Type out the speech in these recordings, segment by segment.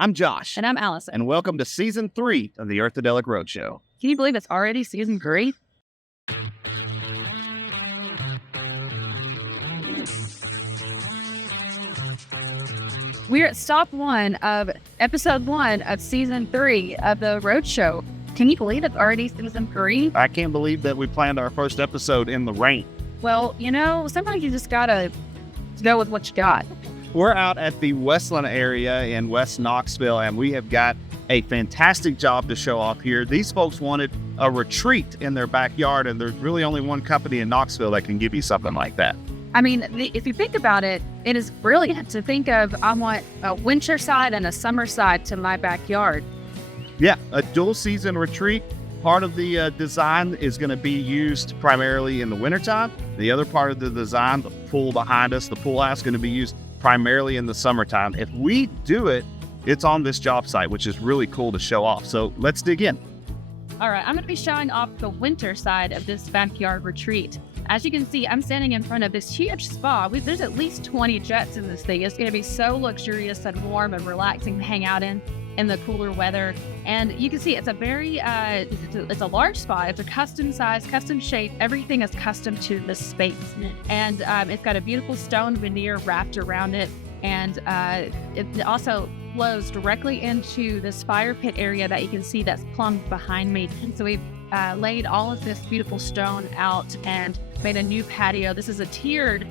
I'm Josh. And I'm Allison. And welcome to Season 3 of the Earthadelic Road Show. Can you believe it's already Season 3? We're at stop 1 of episode 1 of Season 3 of the Road Show. Can you believe it's already Season 3? I can't believe that we planned our first episode in the rain. Well, you know, sometimes you just gotta go with what you got. We're out at the Westland area in West Knoxville, and we have got a fantastic job to show off here. These folks wanted a retreat in their backyard, and there's really only one company in Knoxville that can give you something like that. I mean, if you think about it, it is brilliant to think of, I want a winter side and a summer side to my backyard. Yeah, a dual season retreat. Part of the design is going to be used primarily in the wintertime. The other part of the design, the pool behind us, the pool house, is going to be used primarily in the summertime. If we do it, it's on this job site, which is really cool to show off. So let's dig in. All right, I'm going to be showing off the winter side of this backyard retreat. As you can see, I'm standing in front of this huge spa. There's at least 20 jets in this thing. It's going to be so luxurious and warm and relaxing to hang out in the cooler weather. And you can see it's a very, it's a large spa. It's a custom size, custom shape. Everything is custom to the space. And it's got a beautiful stone veneer wrapped around it. And it also flows directly into this fire pit area that you can see that's plumbed behind me. So we've laid all of this beautiful stone out and made a new patio. This is a tiered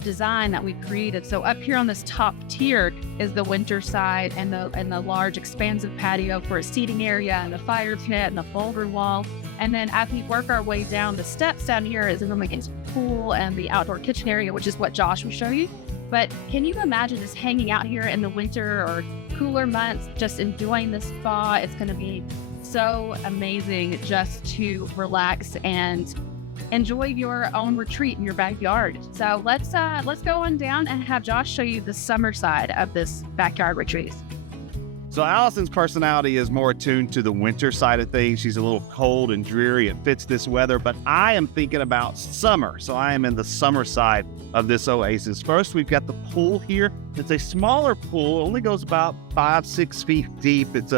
design that we created. So up here on this top tier is the winter side and the large expansive patio for a seating area and the fire pit and the boulder wall. And then as we work our way down the steps down here is going to the pool and the outdoor kitchen area, which is what Josh will show you. But can you imagine just hanging out here in the winter or cooler months, just enjoying the spa? It's going to be so amazing just to relax and enjoy your own retreat in your backyard. So let's go on down and have Josh show you the summer side of this backyard retreat. So Allison's personality is more attuned to the winter side of things. She's a little cold and dreary. It fits this weather, but I am thinking about summer. So I am in the summer side of this Oasis. First, we've got the pool here. It's a smaller pool, only goes about 5-6 feet deep. It's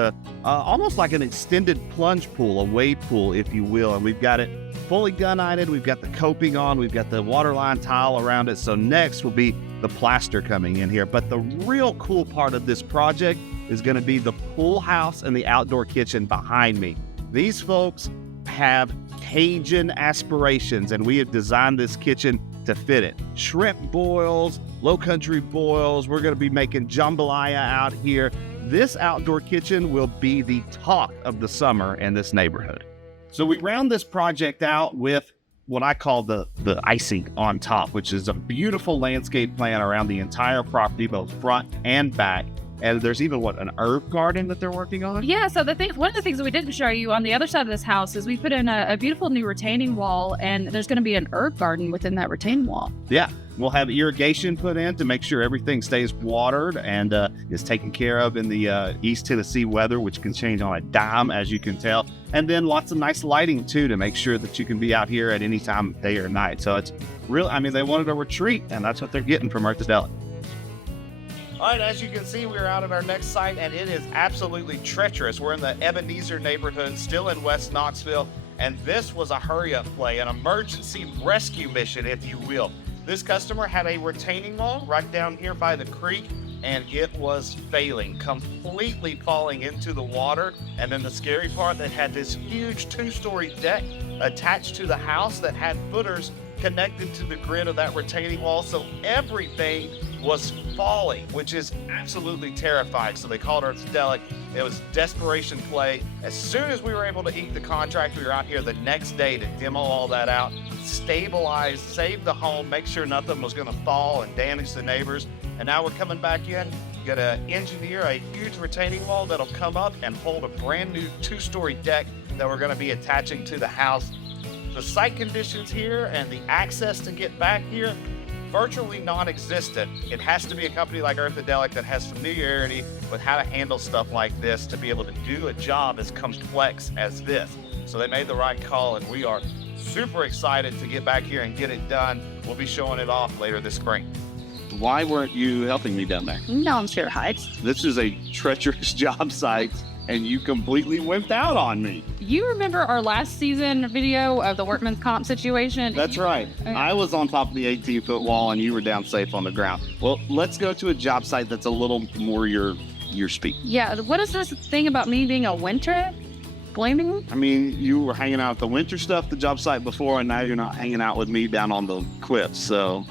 almost like an extended plunge pool, a wade pool, if you will. And we've got it fully gunite. We've got the coping on. We've got the waterline tile around it. So next will be the plaster coming in here. But the real cool part of this project is going to be the pool house and the outdoor kitchen behind me. These folks have Cajun aspirations, and we have designed this kitchen to fit it. Shrimp boils, low country boils. We're going to be making jambalaya out here. This outdoor kitchen will be the talk of the summer in this neighborhood. So we round this project out with what I call the icing on top, which is a beautiful landscape plan around the entire property, both front and back. And there's even, an herb garden that they're working on? Yeah, so one of the things that we didn't show you on the other side of this house is we put in a beautiful new retaining wall, and there's going to be an herb garden within that retaining wall. Yeah, we'll have irrigation put in to make sure everything stays watered and is taken care of in the East Tennessee weather, which can change on a dime, as you can tell. And then lots of nice lighting, too, to make sure that you can be out here at any time of day or night. So it's real. I mean, they wanted a retreat, and that's what they're getting from Earthadelic. All right, as you can see, we're out at our next site, and it is absolutely treacherous. We're in the Ebenezer neighborhood, still in West Knoxville, and this was a hurry-up play, an emergency rescue mission, if you will. This customer had a retaining wall right down here by the creek, and it was failing, completely falling into the water. And then the scary part, that had this huge 2-story deck attached to the house that had footers connected to the grid of that retaining wall, so everything was falling, which is absolutely terrifying. So they called Earthadelic. It was desperation play. As soon as we were able to ink the contract, we were out here the next day to demo all that out, stabilize, save the home, make sure nothing was going to fall and damage the neighbors. And now we're coming back in, going to engineer a huge retaining wall that'll come up and hold a brand new 2-story deck that we're going to be attaching to the house. The site conditions here and the access to get back here, virtually non-existent. It has to be a company like Earthadelic that has familiarity with how to handle stuff like this to be able to do a job as complex as this. So they made the right call, and we are super excited to get back here and get it done. We'll be showing it off later this spring. Why weren't you helping me down there? No, I'm scared of heights. This is a treacherous job site, and you completely wimped out on me. You remember our last season video of the workman's comp situation? That's right. I was on top of the 18-foot wall, and you were down safe on the ground. Well, let's go to a job site that's a little more your speed. Yeah, what is this thing about me being a winter? Blaming me? I mean, you were hanging out at the winter stuff, the job site before, and now you're not hanging out with me down on the cliffs, so.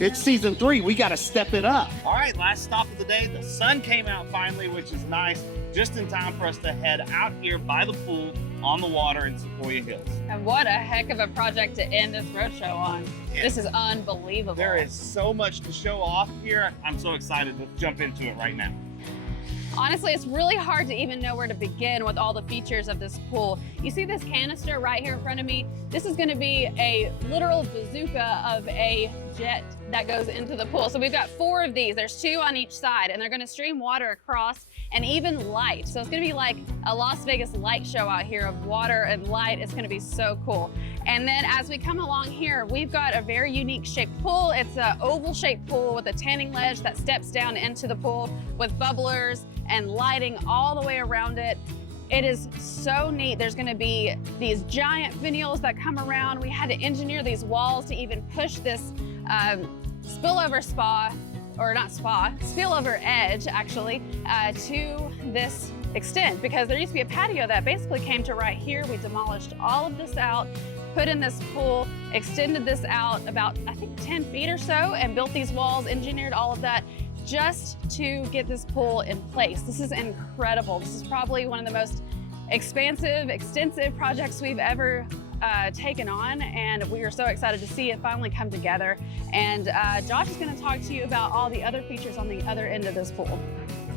It's season 3, we gotta step it up. All right, last stop of the day. The sun came out finally, which is nice. Just in time for us to head out here by the pool on the water in Sequoia Hills. And what a heck of a project to end this road show on. This is unbelievable. There is so much to show off here. I'm so excited to jump into it right now. Honestly, it's really hard to even know where to begin with all the features of this pool. You see this canister right here in front of me? This is gonna be a literal bazooka of a jet that goes into the pool. So we've got 4 of these. There's 2 on each side, and they're gonna stream water across and even light. So it's gonna be like a Las Vegas light show out here of water and light. It's gonna be so cool. And then as we come along here, we've got a very unique shaped pool. It's an oval shaped pool with a tanning ledge that steps down into the pool with bubblers and lighting all the way around it. It is so neat. There's gonna be these giant finials that come around. We had to engineer these walls to even push this spillover spillover edge actually, to this extent, because there used to be a patio that basically came to right here. We demolished all of this out, put in this pool, extended this out about, I think 10 feet or so, and built these walls, engineered all of that just to get this pool in place. This is incredible. This is probably one of the most expansive, extensive projects we've ever taken on, and we are so excited to see it finally come together. And Josh is going to talk to you about all the other features on the other end of this pool.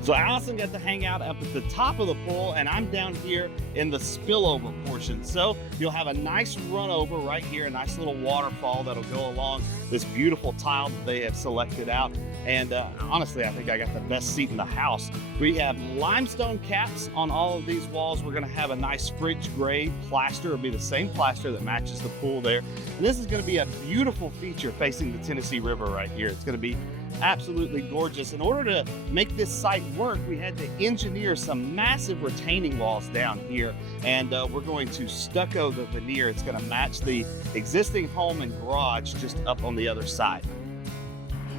So Allison got to hang out up at the top of the pool, and I'm down here in the spillover portion. So you'll have a nice run over right here, a nice little waterfall that'll go along this beautiful tile that they have selected out. And honestly, I think I got the best seat in the house. We have limestone caps on all of these walls. We're gonna have a nice fridge gray plaster. It'll be the same plaster that matches the pool there. And this is gonna be a beautiful feature facing the Tennessee River right here. It's gonna be absolutely gorgeous. In order to make this site work, we had to engineer some massive retaining walls down here, and we're going to stucco the veneer. It's going to match the existing home and garage just up on the other side.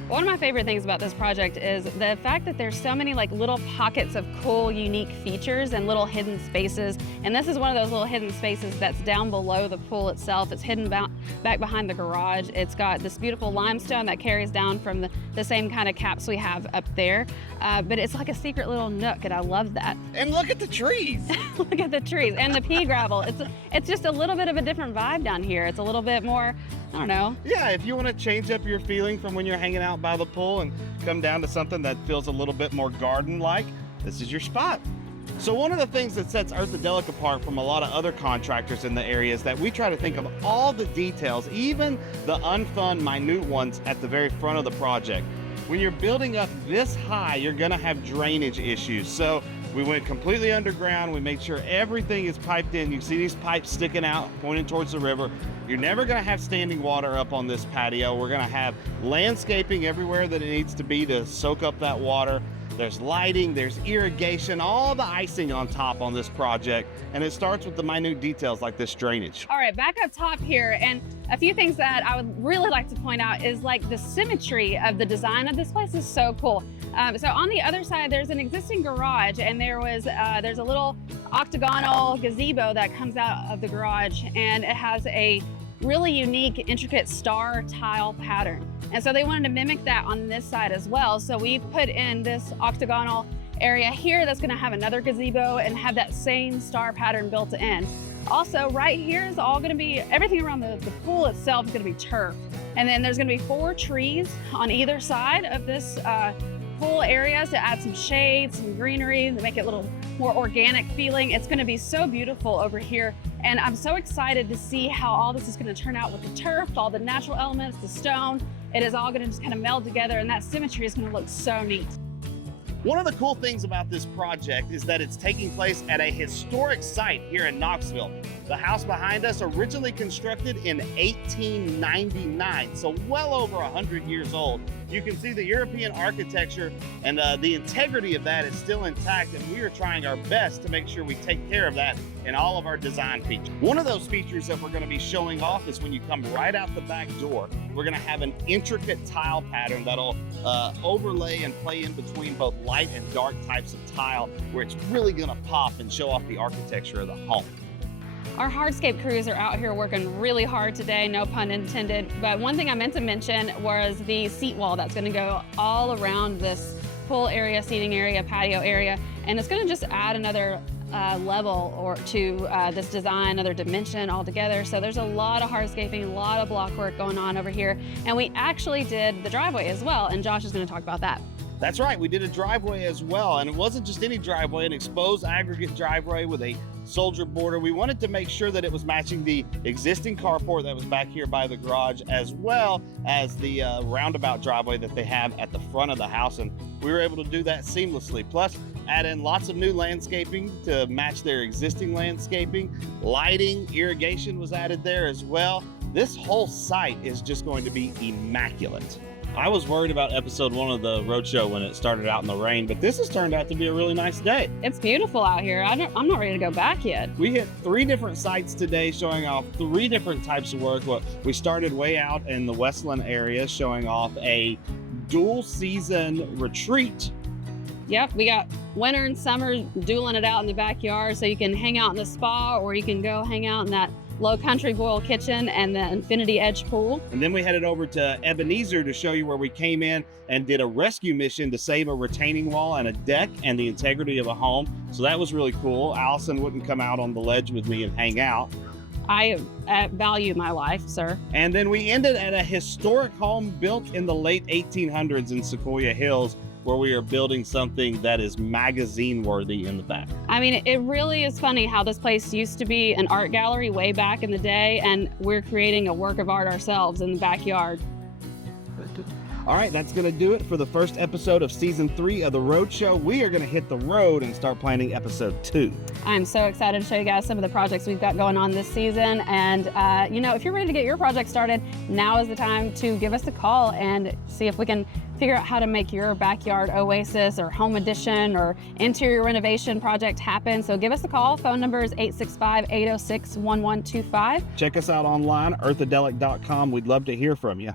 One of my favorite things about this project is the fact that there's so many like little pockets of cool, unique features and little hidden spaces. And this is one of those little hidden spaces that's down below the pool itself. It's hidden back behind the garage. It's got this beautiful limestone that carries down from the same kind of caps we have up there. But it's like a secret little nook, and I love that. And look at the trees. Look at the trees and the pea gravel. It's just a little bit of a different vibe down here. It's a little bit more, I don't know. Yeah, if you want to change up your feeling from when you're hanging out by the pool and come down to something that feels a little bit more garden-like, this is your spot. So one of the things that sets Earthadelic apart from a lot of other contractors in the area is that we try to think of all the details, even the unfun, minute ones at the very front of the project. When you're building up this high, you're gonna have drainage issues. So we went completely underground. We made sure everything is piped in. You see these pipes sticking out, pointing towards the river. You're never gonna have standing water up on this patio. We're gonna have landscaping everywhere that it needs to be to soak up that water. There's lighting, there's irrigation, all the icing on top on this project. And it starts with the minute details like this drainage. All right, back up top here, and a few things that I would really like to point out is like the symmetry of the design of this place is so cool. So on the other side, there's an existing garage, and there's a little octagonal gazebo that comes out of the garage, and it has a really unique, intricate star tile pattern. And so they wanted to mimic that on this side as well. So we put in this octagonal area here that's gonna have another gazebo and have that same star pattern built in. Also, right here is all gonna be, everything around the pool itself is gonna be turf. And then there's gonna be 4 trees on either side of this pool areas to add some shade, some greenery, to make it a little more organic feeling. It's gonna be so beautiful over here. And I'm so excited to see how all this is gonna turn out with the turf, all the natural elements, the stone. It is all gonna just kind of meld together, and that symmetry is gonna look so neat. One of the cool things about this project is that it's taking place at a historic site here in Knoxville. The house behind us originally constructed in 1899, so well over 100 years old. you can see the European architecture, and the integrity of that is still intact, and we are trying our best to make sure we take care of that in all of our design features. One of those features that we're going to be showing off is when you come right out the back door, we're going to have an intricate tile pattern that'll overlay and play in between both light and dark types of tile, where it's really going to pop and show off the architecture of the home. Our hardscape crews are out here working really hard today, no pun intended. But one thing I meant to mention was the seat wall that's going to go all around this pool area, seating area, patio area, and it's going to just add another level or to this design, another dimension altogether. So there's a lot of hardscaping, a lot of block work going on over here, and we actually did the driveway as well, and Josh is going to talk about that. That's right, we did a driveway as well, and it wasn't just any driveway, an exposed aggregate driveway with a soldier border. We wanted to make sure that it was matching the existing carport that was back here by the garage, as well as the roundabout driveway that they have at the front of the house, and we were able to do that seamlessly. Plus, add in lots of new landscaping to match their existing landscaping. Lighting, irrigation was added there as well. This whole site is just going to be immaculate. I was worried about episode 1 of the road show when it started out in the rain, but this has turned out to be a really nice day. It's beautiful out here. I'm not ready to go back yet. We hit 3 different sites today, showing off 3 different types of work. We started way out in the Westland area, showing off a dual season retreat. Yep, we got winter and summer dueling it out in the backyard, so you can hang out in the spa, or you can go hang out in that low country boil kitchen and the infinity edge pool. And then we headed over to Ebenezer to show you where we came in and did a rescue mission to save a retaining wall and a deck and the integrity of a home. So that was really cool. Allison wouldn't come out on the ledge with me and hang out. I value my life, sir. And then we ended at a historic home built in the late 1800s in Sequoia Hills, where we are building something that is magazine worthy in the back. I mean, it really is funny how this place used to be an art gallery way back in the day, and we're creating a work of art ourselves in the backyard. All right, that's going to do it for the first episode of season 3 of the Road Show. We are going to hit the road and start planning episode 2. I'm so excited to show you guys some of the projects we've got going on this season. And, if you're ready to get your project started, now is the time to give us a call and see if we can figure out how to make your backyard oasis or home addition or interior renovation project happen. So give us a call. Phone number is 865-806-1125. Check us out online, earthadelic.com. We'd love to hear from you.